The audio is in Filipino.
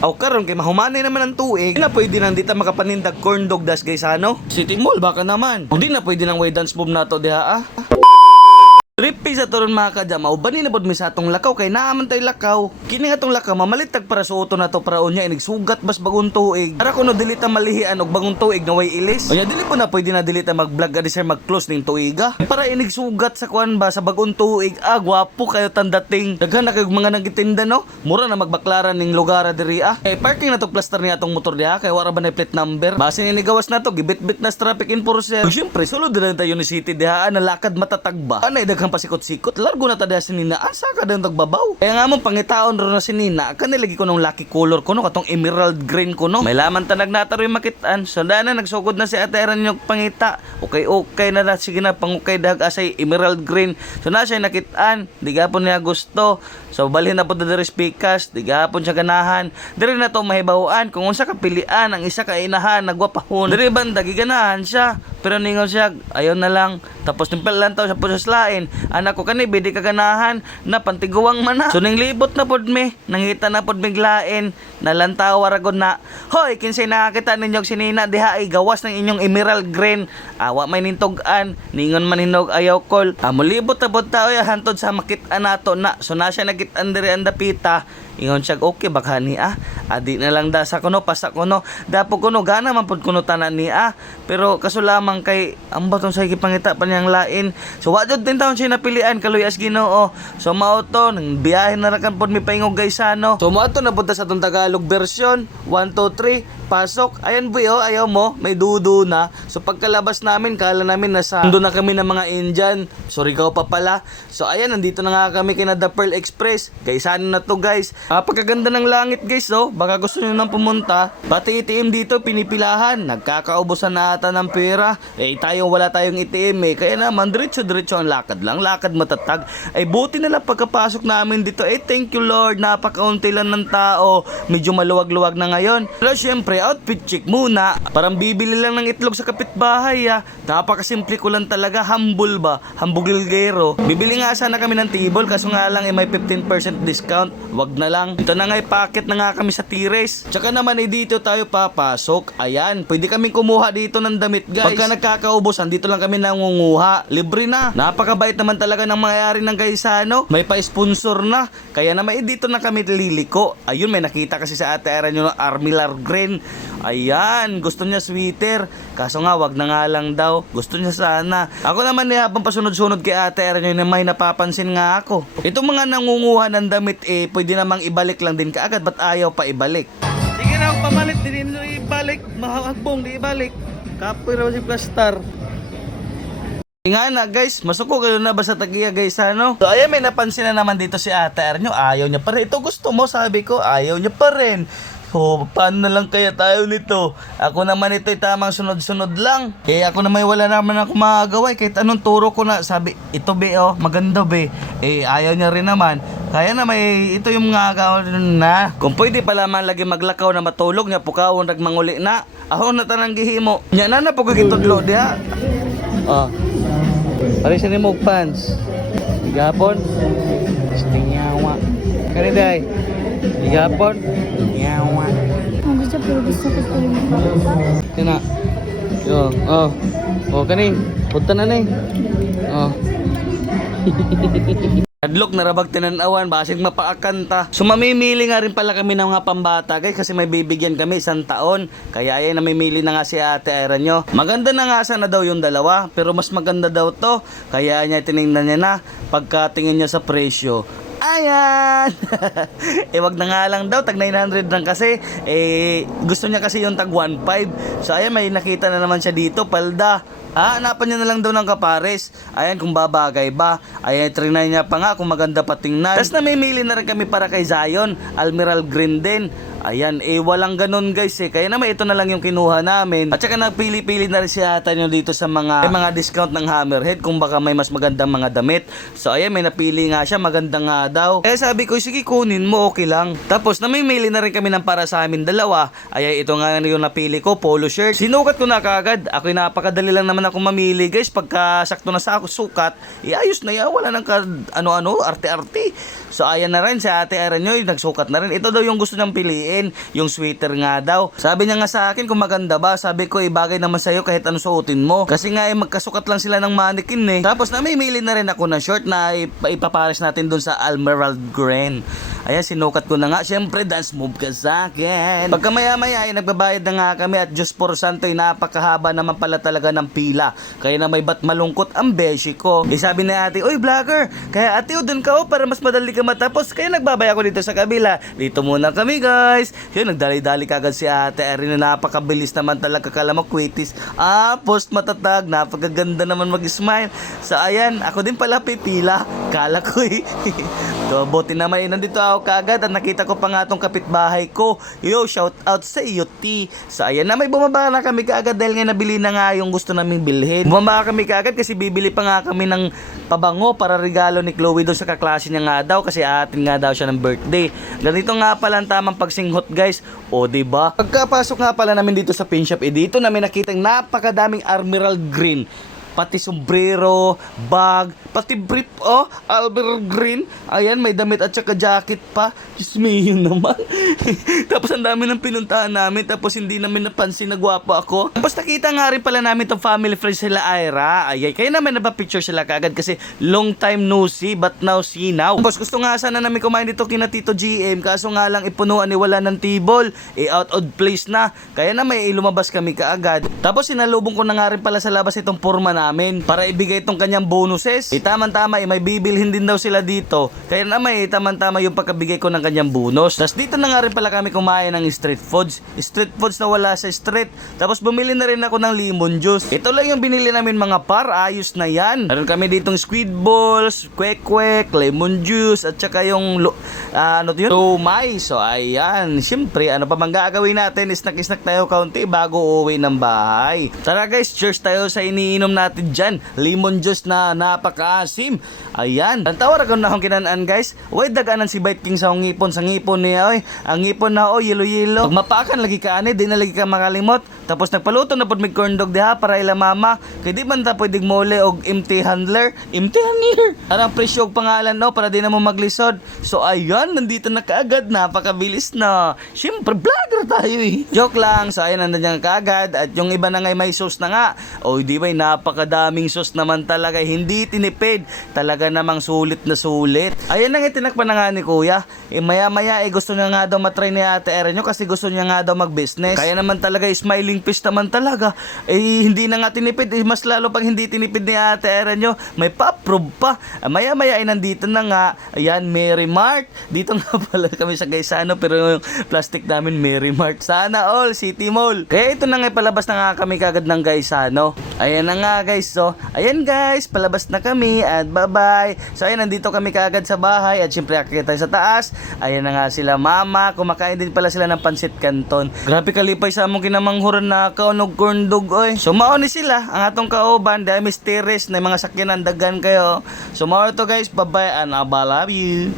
Aw karon kay mahumanay naman ang tuig. Na pwede nang dita makapanindag corn dog das guys ano? City Mall baka naman. Hindi na pwede nang way dance move nato diha ah. Trippy sa turon mga kadya, maubani na mi sa atong lakaw kay naaman tay lakaw. Kini nga tong lakaw mamalitag para suoto na to para unya inig sugat bas bagong tuig. Para kuno dili ta malihian og bagong tuig na way ilis. Unya dili po na pwede na dili ta mag-vlog adi sir mag-close ning tuiga. Para inig sugat sa kuan ba sa bagong tuig. Ah, gwapo kayo tandating. Daghan na kayong mga nagitinda no. Mura na magbaklaran ning lugar diri ah. Eh parking na to plaster ni atong motor diha kay wara ba na plate number. Base ni na to gibit-bit na traffic enforcer. Syempre sulod na tayo ni city diha na lakad matatag ba. Anay daghang pasikot-sikot. Largo na tada si Nina. Asa ka daw tagbabaw. Kaya nga mong pangitaon ro na si Nina. Kanilagi ko nung lucky color ko no katong emerald green ko no. May laman ta nagnataroy makitaan. So na nagsugod na si Ate Eran yung pangita. Okay okay na na sige na pangukay dag asay emerald green. So na siya nakitaan. Di gapon niya gusto. So balhin na po na diri speakers. Di gapon siya ganahan. Diri na to mahibawaan kung unsa ka pilian ang isa ka inahan nagwapahon. Diri banda giganahan siya. Pero ningaw siya, ayaw na lang. Tapos nimpel lang tayo sa pusas lain. Anak ko kani, bidi kaganahan na pantiguwang man na. So ning libot na pod mi, nangita na pod miglain, nalantaw aragon na. Hoy, kinsay nakakita ninyo sinina diha ay gawas ng inyong emerald green. Awa may nintugan, ningon man hinog ayaw kol. Amo libot na pod tao ya hantod sa makit-an nato na. So na siya nagit-an diri ang dapita. Ingon siya, okay, baka ni ah. Adi na lang da sa kuno, pasa kuno. Dapo kuno, gana man pod kuno tanan ni ah. Pero kaso lamang kay, ang batong sa ikipangita pa niyang lain. So, wadod din taon siya napilian, kaluyas ginoo. So, mauto, nang biyahe na rakan pod mi paingog guys ano. So, mauto na punta sa itong Tagalog version. 1, 2, 3, pasok. Ayan boy, oh, ayaw mo, may dudu na. So, pagkalabas namin, kala namin nasa, doon na kami ng mga Indian. Sorry ka pa pala. So, ayan, nandito na nga kami kina The Pearl Express. Kaysanan na to guys. Ah, pagkaganda ng langit guys, oh. Baka gusto nyo nang pumunta. Pati ITM dito, pinipilahan. Nagkakaubusan na ata ng pera. Eh, tayo wala tayong ITM eh. Kaya naman, diretso-diretso ang lakad lang. Lakad matatag. Ay, buti na lang pagkapasok namin dito. Eh, thank you Lord. Napakaunti lang ng tao. Medyo maluwag-luwag na ngayon. Pero syempre, outfit check muna. Parang bibili lang ng itlog sa kapitbahay ah. Napakasimple ko lang talaga. Humble ba? Hambugilgero. Bibili nga sana kami ng table. Kaso nga lang, eh, may 15% discount. Wag na lang. Ito na nga, packet na nga kami sa Tires. Tsaka naman, eh, dito tayo papasok. Ayan, pwede kami kumuha dito ng damit, guys. Pagka nagkakaubusan, dito lang kami nangunguha. Libre na. Napakabait naman talaga ng mayari ng Gaisano. May pa-sponsor na. Kaya naman, eh, dito na kami liliko. Ayun, may nakita kasi sa ate Eran yung Armilar Green. Ayan, gusto niya sweater. Kaso nga, wag na nga lang daw. Gusto niya sana. Ako naman, eh, habang pasunod-sunod kay ate Eran yun, may napapansin nga ako. Itong mga nangunguha ng damit, eh, pwede namang ibalik lang din kaagad. Ba't ayaw pa ibalik? Sige na, pamalit din ibalik. Mahagbong, di ibalik. Kapoy raw si Plastar. Nga na guys, masuko kayo na ba sa tagiya guys ano? So ayan may napansin na naman dito si ate Arnyo, ayaw niya pa rin. Ito gusto mo sabi ko, ayaw niya pa rin. So, paano na lang kaya tayo nito? Ako naman ito'y tamang sunod-sunod lang. Kaya ako naman wala naman ako magagawa. eh. Kahit anong turo ko na, sabi, ito be oh, maganda be. Eh, ayaw niya rin naman. Kaya na may, ito yung gawin na. Kung pwede pala man lagi maglakaw na matulog niya, pukawon nagmanguli na. Ako na tanang gihimo. Nya na na po kagitudlo diha. Oh. Pare siya mo pants. Igapon. Stingawa. Kani day. Igapon. Yawa. Ang gusto pero gusto ko sa yung mga Kina. Yo, oh. Oh kani. Punta na ni. Oh. Adlok na rabag tinanawan, basig mapaakanta. So mamimili nga rin pala kami ng mga pambata guys kasi may bibigyan kami isang taon. Kaya ay namimili na nga si ate Ira nyo. Maganda na nga sana daw yung dalawa pero mas maganda daw to. Kaya niya tiningnan niya na pagkatingin niya sa presyo. Ayan! eh wag na nga lang daw, tag 900 lang kasi. Eh, gusto niya kasi yung tag 1.5. So ayan, may nakita na naman siya dito, palda. Ah, hanapan niya na lang daw ng kapares. Ayan, kung babagay ba. Ayan, trinay niya pa nga kung maganda pa tingnan. Tapos namimili na rin kami para kay Zion. Almiral Green din. Ayan, eh walang ganun guys eh. Kaya naman ito na lang yung kinuha namin. At saka nagpili-pili na rin si ata nyo dito sa mga, may mga discount ng Hammerhead kung baka may mas magandang mga damit. So ayan, may napili nga siya. Maganda nga daw. Eh sabi ko, sige kunin mo, okay lang. Tapos namimili na rin kami ng para sa amin dalawa. Ayan, ito nga yung napili ko, polo shirt. Sinukat ko na kagad. Ako'y napakadali lang naman ako mamili guys. Pagka sakto na sa ako sukat, iayos na yan. Wala nang ano-ano, arte-arte. So ayan na rin si ate Aranyoy, nagsukat na rin. Ito daw yung gusto niyang piliin, yung sweater nga daw. Sabi niya nga sa akin kung maganda ba, sabi ko ibagay naman sa'yo kahit ano suotin mo. Kasi nga eh, magkasukat lang sila ng mannequin eh. Tapos namimili na rin ako ng short na ipa- ipapares natin dun sa Almerald Green. Ayan, sinukat ko na nga. Siyempre, dance move ka sa akin. Pagka maya-maya, ay nagbabayad na nga kami at Diyos por santo, ay napakahaba naman pala talaga ng pila. Kaya na may ba't malungkot ang beshi ko. Eh sabi ni ate, Uy, vlogger, kaya ate, o dun ka o para mas madali ka matapos. Kaya nagbabay ako dito sa kabila. Dito muna kami, guys. Yun, nagdali-dali kagad si ate. Erin na napakabilis naman talaga kala mo kwitis. Ah, post matatag. Napakaganda naman mag-smile. So, ayan, ako din pala pipila. Kala ko eh. so, buti naman eh, nandito ako kagad at nakita ko pa nga tong kapitbahay ko. Yo, shout out sa iyo, T. So, ayan na, may bumaba na kami kaagad dahil nga nabili na nga yung gusto naming bilhin. Bumaba kami kaagad kasi bibili pa nga kami ng pabango para regalo ni Chloe doon sa kaklase niya nga daw kasi atin nga daw siya ng birthday. Ganito nga pala ang tamang pagsinghot guys. O, ba? Pagkapasok nga pala namin dito sa pin shop, eh, dito namin nakita napakadaming Admiral Green pati sombrero, bag, pati brief, oh, Albert Green. Ayan, may damit at saka jacket pa. Diyos me, yun naman. tapos ang dami ng pinuntahan namin, tapos hindi namin napansin na gwapo ako. Tapos nakita nga rin pala namin tong family friends sila Ira. Ay, kaya naman napapicture sila kagad kasi long time no see, but now see now. Tapos gusto nga sana namin kumain dito kina Tito GM, kaso nga lang ipunuan ni wala ng table. Eh, out of place na. Kaya na may lumabas kami kaagad. Tapos sinalubong ko na nga rin pala sa labas itong porma namin para ibigay itong kanyang bonuses. Eh, tama-tama, eh, may bibilhin din daw sila dito. Kaya na may tama-tama yung pagkabigay ko ng kanyang bonus. Tapos dito na nga rin pala kami kumain ng street foods. Street foods na wala sa street. Tapos bumili na rin ako ng lemon juice. Ito lang yung binili namin mga par. Ayos na yan. Meron kami ditong squid balls, kwek-kwek, lemon juice, at saka yung ah, ano yun? Lumay. So ayan. Siyempre, ano pa bang gagawin natin? Snack-snack tayo kaunti bago uuwi ng bahay. Tara guys, cheers tayo sa iniinom natin dyan. Lemon juice na napakaasim. Ayan. Ang tawar ako na akong kinanaan guys. Uy, daganan si Bite King sa ngipon. Sa ngipon niya, oy. Ang ngipon na, oy, yelo-yelo. Pag mapakan, lagi ka ani, di na lagi ka makalimot. Tapos nagpaluto na pod may corn dog diha para ila mama. Kaya di man ta pwedeng mole og empty handler. Empty handler. Arang presyo og pangalan no para di na mo maglisod. So ayan, nandito na kaagad. Napakabilis na. Siyempre, vlogger tayo eh. Joke lang. So ayan, nandun yan kaagad. At yung iba na ngay may sauce na nga. O di ba, napakadaming sauce naman talaga. Hindi tinipid. Talaga namang sulit na sulit. Ayan na nga tinakpan na nga ni kuya. Eh maya maya eh gusto niya nga daw matry ni ate Erin nyo kasi gusto niya nga daw mag-business. Kaya naman talaga eh, smiling face naman talaga. Eh hindi na nga tinipid. Eh, mas lalo pag hindi tinipid ni ate Erin nyo, may pa-approve pa. Ah, maya maya eh nandito na nga. Ayan, Mary Mart. Dito nga pala kami sa Gaisano pero yung plastic namin Mary Mart. Sana all, City Mall. Kaya ito na nga palabas na nga kami kagad ng Gaisano. Ayan na nga guys. So, ayan guys, palabas na kami at bye-bye. So, ayan, nandito kami kagad sa bahay at syempre akit tayo sa taas. Ayan na nga sila mama. Kumakain din pala sila ng pansit canton. Grabe kalipay sa among kinamanghuran na kaunog corn dog oy. So, maoni sila ang atong kauban dahil mysterious na mga sakyanan dagan kayo. So, mao to guys, bye-bye and I love you.